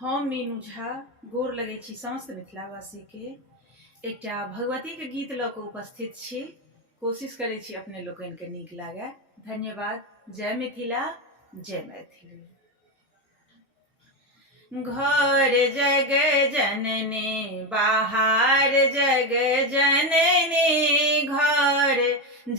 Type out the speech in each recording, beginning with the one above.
हम मीनू झा गोर लगै छी समस्त मिथिलावासी के। एकटा भगवती के गीत लऽ कऽ उपस्थित छी। कोशिश करै छी अपने लोकनि के नीक लागे। धन्यवाद। जय मिथिला, जय मैथिली। घर जग जननी बाहर जग जननी, घर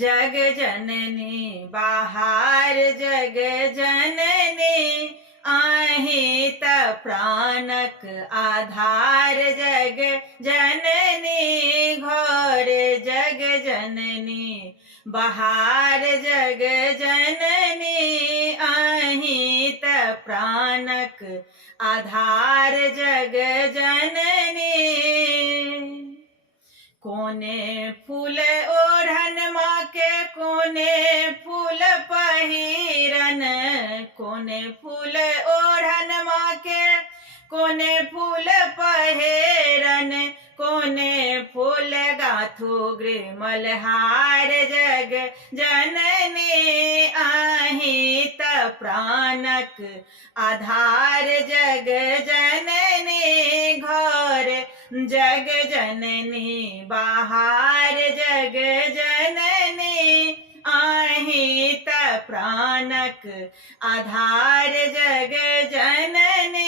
जग जननी बाहर जग जननी, आही त प्राणक आधार जग जननी, घर जग जननी बाहर जग जननी, आही त प्राणक आधार जग जननी। कोने फूल ओढ़न माँ के कोने फूल पहिरन, कोने फूल ओढ़न माँ के कोने फूल पहिरन, कोने फूल गाथो गृह मलहार जग जननी, आही त प्राणक आधार जग जननी, घर जग जननी बाहर जग जननी, आही त प्राणक आधार जग जननी।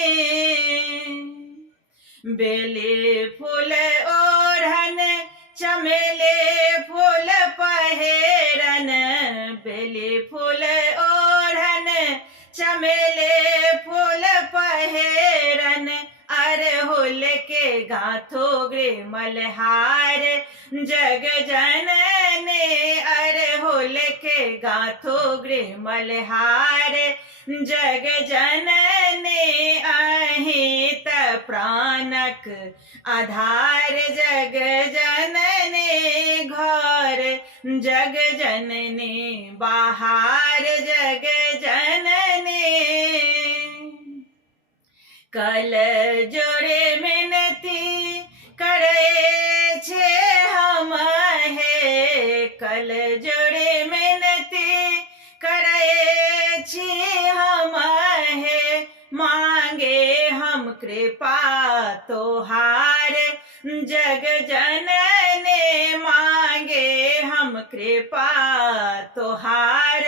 बेली फूल ओढ़न चमेले फूल पहिरन, बेली फूल ओढ़न चमेले फूल पहिरन, अरहुल के गाथो गृह मलहार जग जननी, अरहुल के गाथो गृह मलहार जग जननी, आही त प्राणक आधार जग जननी, घर जग जननी बाहर जग जननी। कल जोड़े मिनती करे छे हम हे, कल जोड़े मिनती करे छी हम हे, मांगे हम कृपा तोहार जग जननी, मांगे हम कृपा तोहार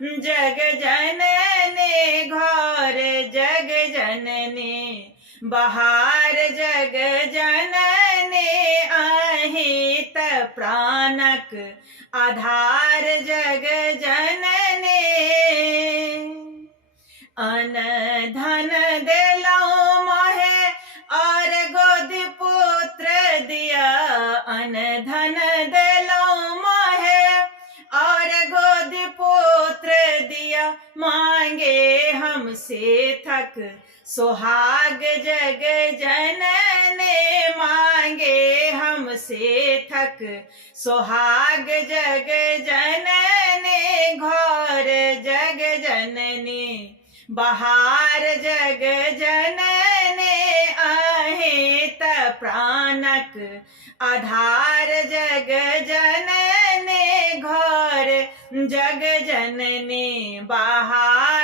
जग जननी, घर जग जननी बाहर जग जननी, आही त प्राणक आधार जग जननी। अन धन देलौं मोहे और गोदी पुत्र दिया, अन धन देलौं मोहे और गोदी पुत्र दिया, मांगे हमसे थक सुहाग जग जननी, मांगे हमसे थक सुहाग जग जननी, घर जग जननी बाहर जग जननी, आही त प्राणक आधार जग जननी, घर जग जननी बाहर